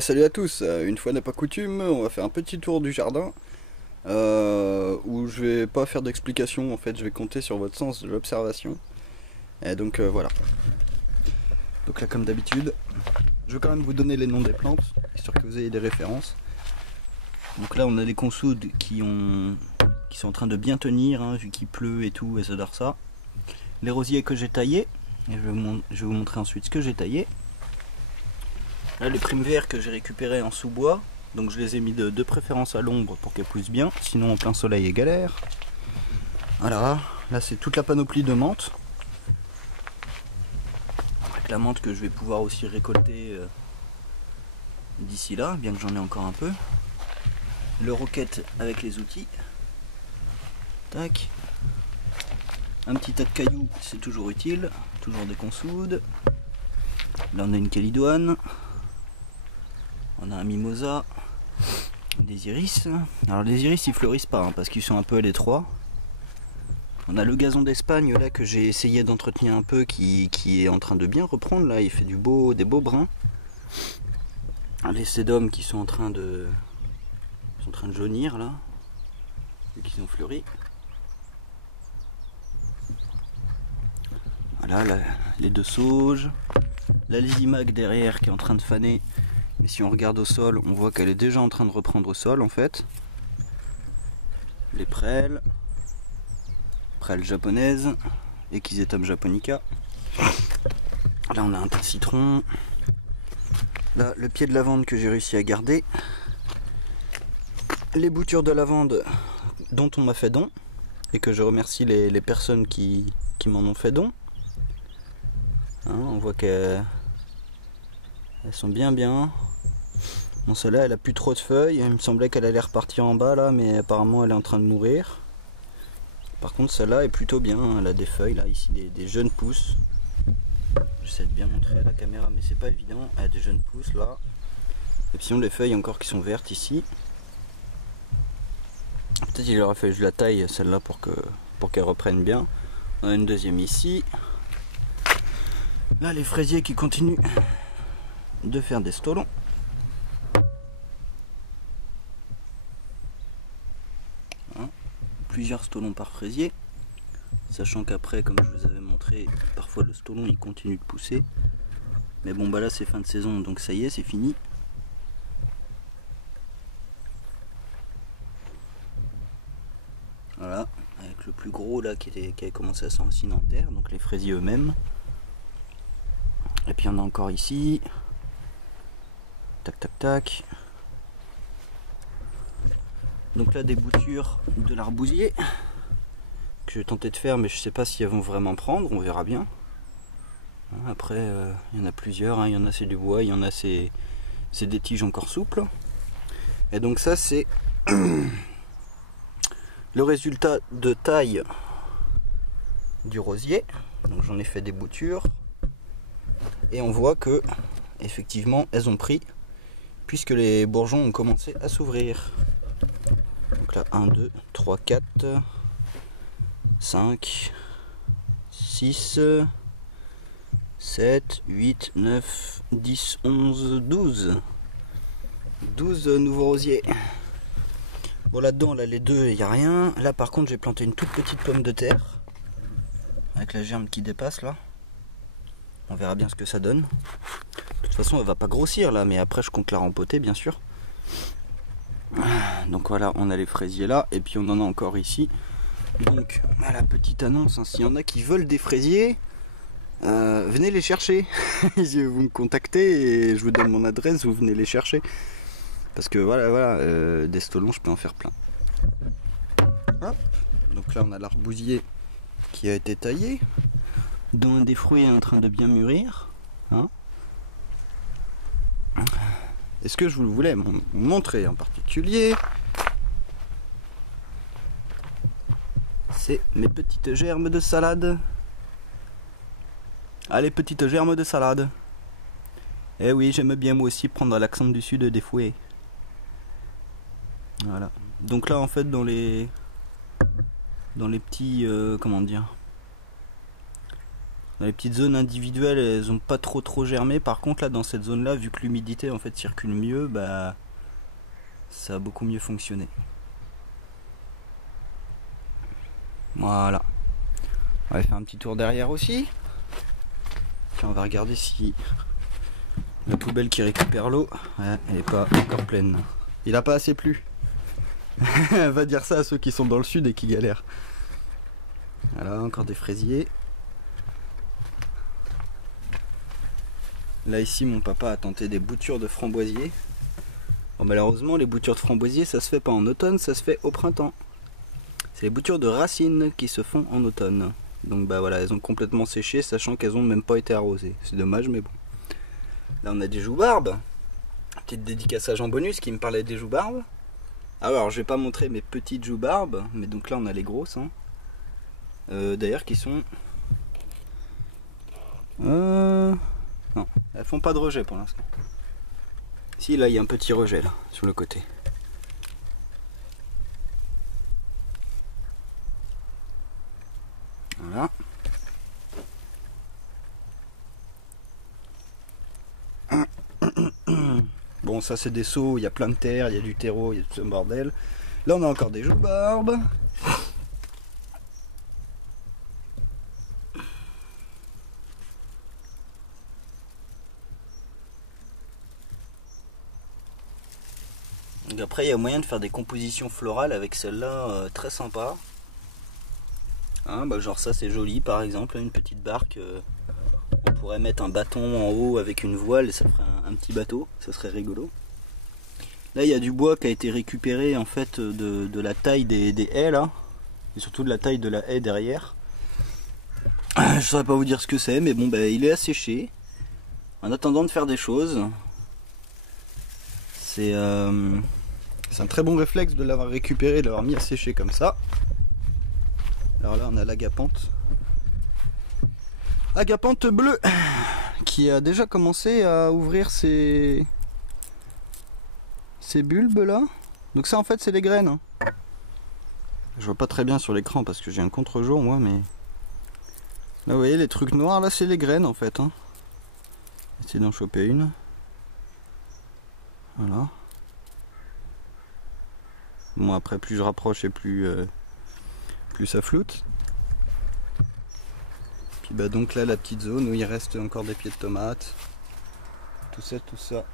Salut à tous, une fois n'est pas coutume, on va faire un petit tour du jardin où je vais pas faire d'explication, en fait je vais compter sur votre sens de l'observation. Et donc voilà. Donc là comme d'habitude, je vais quand même vous donner les noms des plantes, histoire que vous ayez des références. Donc là on a des consoudes qui sont en train de bien tenir, hein, vu qu'il pleut et tout, et ça dort ça. Les rosiers que j'ai taillés, et je vais vous montrer ensuite ce que j'ai taillé. Là les primes verts que j'ai récupérés en sous-bois, donc je les ai mis de préférence à l'ombre pour qu'elles poussent bien, sinon en plein soleil est galère. Voilà, là c'est toute la panoplie de menthe. Avec la menthe que je vais pouvoir aussi récolter d'ici là, bien que j'en ai encore un peu. Le roquette avec les outils. Tac. Un petit tas de cailloux, c'est toujours utile, toujours des consoudes. Là on a une calidoine. On a un mimosa. Des iris. Alors les iris ils fleurissent pas, hein, parce qu'ils sont un peu à l'étroit. On a le gazon d'Espagne là que j'ai essayé d'entretenir un peu qui est en train de bien reprendre là, il fait des beaux brins. Les sédums qui sont en train de jaunir là, et qui ont fleuri. Voilà les deux sauges. La lysimaque derrière qui est en train de faner. Mais si on regarde au sol, on voit qu'elle est déjà en train de reprendre au sol en fait. Les prêles japonaises, Echisetum japonica. Là on a un tas de citron. Là le pied de lavande que j'ai réussi à garder. Les boutures de lavande dont on m'a fait don. Et que je remercie les personnes qui m'en ont fait don. Hein, on voit qu'elles sont bien. Bon, celle-là, elle a plus trop de feuilles. Il me semblait qu'elle allait repartir en bas là, mais apparemment elle est en train de mourir. Par contre, celle-là est plutôt bien. Elle a des feuilles là, ici, des jeunes pousses. J'essaie de bien montrer à la caméra, mais c'est pas évident. Elle a des jeunes pousses là. Et puis, sinon, les feuilles encore qui sont vertes ici. Peut-être il aurait fallu que je la taille celle-là pour qu'elle reprenne bien. On a une deuxième ici. Là, les fraisiers qui continuent de faire des stolons. Plusieurs stolons par fraisier, sachant qu'après, comme je vous avais montré, parfois le stolon il continue de pousser, mais bon bah là c'est fin de saison donc ça y est, c'est fini. Voilà, avec le plus gros là qui avait commencé à s'enraciner en terre, donc les fraisiers eux-mêmes. Et puis on a encore ici, tac. Donc là des boutures de l'arbousier que je vais tenter de faire, mais je sais pas si elles vont vraiment prendre, on verra bien. Après il y en a plusieurs, hein. Il y en a c'est du bois, il y en a c'est des tiges encore souples. Et donc ça c'est le résultat de taille du rosier. Donc j'en ai fait des boutures et on voit que effectivement elles ont pris puisque les bourgeons ont commencé à s'ouvrir. Donc là 1, 2, 3, 4, 5, 6, 7, 8, 9, 10, 11, 12. 12 nouveaux rosiers. Bon là-dedans, là les deux, il n'y a rien. Là par contre j'ai planté une toute petite pomme de terre. Avec la germe qui dépasse là. On verra bien ce que ça donne. De toute façon elle va pas grossir là, mais après je compte la rempoter bien sûr. Donc voilà, on a les fraisiers là, et puis on en a encore ici. Donc la petite annonce, hein, s'il y en a qui veulent des fraisiers, venez les chercher. Vous me contactez et je vous donne mon adresse, vous venez les chercher. Parce que voilà, des stolons je peux en faire plein. Hop. Donc là on a l'arbousier qui a été taillé, dont un des fruits est en train de bien mûrir. Hein. Et ce que je vous voulais montrer en particulier, c'est mes petites germes de salade. Ah, les petites germes de salade. Eh oui, j'aime bien moi aussi prendre l'accent du sud des fouets. Voilà. Donc là en fait dans les petits comment dire, Dans les petites zones individuelles, elles ont pas trop germé. Par contre, là, dans cette zone-là, vu que l'humidité en fait circule mieux, bah ça a beaucoup mieux fonctionné. Voilà. On va faire un petit tour derrière aussi. Puis on va regarder si la poubelle qui récupère l'eau, ouais, elle n'est pas encore pleine. Il a pas assez plu. Elle va dire ça à ceux qui sont dans le sud et qui galèrent. Voilà, encore des fraisiers. Là ici mon papa a tenté des boutures de framboisier. Bon, malheureusement les boutures de framboisier ça se fait pas en automne, ça se fait au printemps. C'est les boutures de racines qui se font en automne. Donc bah voilà, elles ont complètement séché sachant qu'elles ont même pas été arrosées. C'est dommage mais bon. Là on a des joubarbes. Petite dédicace à Jean Bonus qui me parlait des joubarbes. Alors je vais pas montrer mes petites joubarbes, mais donc là on a les grosses. Hein. D'ailleurs qui sont... Non, elles font pas de rejet pour l'instant. Si, là il y a un petit rejet là, sur le côté. Voilà. Bon, ça c'est des seaux, il y a plein de terre, il y a du terreau, il y a tout ce bordel. Là on a encore des joubarbes. Donc après il y a moyen de faire des compositions florales avec celle-là très sympa. Hein, bah genre ça c'est joli par exemple, une petite barque. On pourrait mettre un bâton en haut avec une voile et ça ferait un petit bateau, ça serait rigolo. Là il y a du bois qui a été récupéré en fait de la taille des haies là. Et surtout de la taille de la haie derrière. Je saurais pas vous dire ce que c'est, mais bon bah il est asséché. En attendant de faire des choses. C'est un très bon réflexe de l'avoir récupéré, de l'avoir mis à sécher comme ça. Alors là on a l'agapante. Agapante bleue qui a déjà commencé à ouvrir ses bulbes là. Donc ça en fait c'est les graines. Hein. Je vois pas très bien sur l'écran parce que j'ai un contre-jour moi, mais là vous voyez les trucs noirs là c'est les graines en fait. Hein. Essayez d'en choper une. Voilà. Bon après plus je rapproche et plus ça floute. Puis bah donc là la petite zone où il reste encore des pieds de tomates. Tout ça.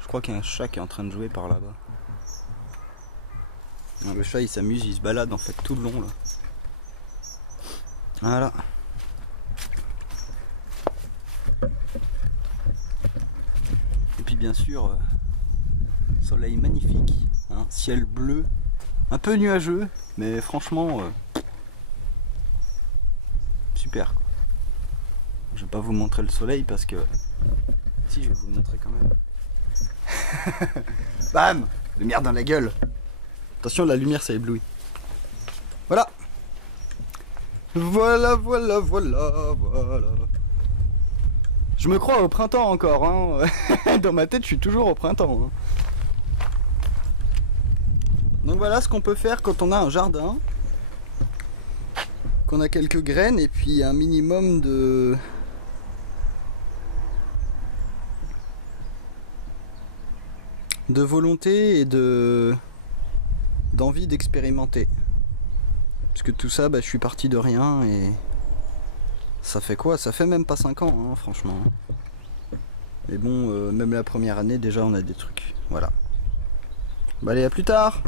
Je crois qu'il y a un chat qui est en train de jouer par là-bas. Le chat il s'amuse, il se balade en fait tout le long là. Voilà. Et puis bien sûr, soleil magnifique, hein, ciel bleu, un peu nuageux, mais franchement super quoi. Je vais pas vous montrer le soleil parce que... Si, je vais vous le montrer quand même. Bam! Lumière dans la gueule. Attention, la lumière ça éblouit. Voilà. Voilà. Je me crois au printemps encore. Hein. Dans ma tête, je suis toujours au printemps. Hein. Donc voilà ce qu'on peut faire quand on a un jardin. Qu'on a quelques graines et puis un minimum de... volonté et d'envie d'expérimenter. Parce que tout ça, bah, je suis parti de rien et ça fait quoi? Ça fait même pas 5 ans, hein, franchement. Mais bon, même la première année, déjà, on a des trucs. Voilà. Bah allez, à plus tard!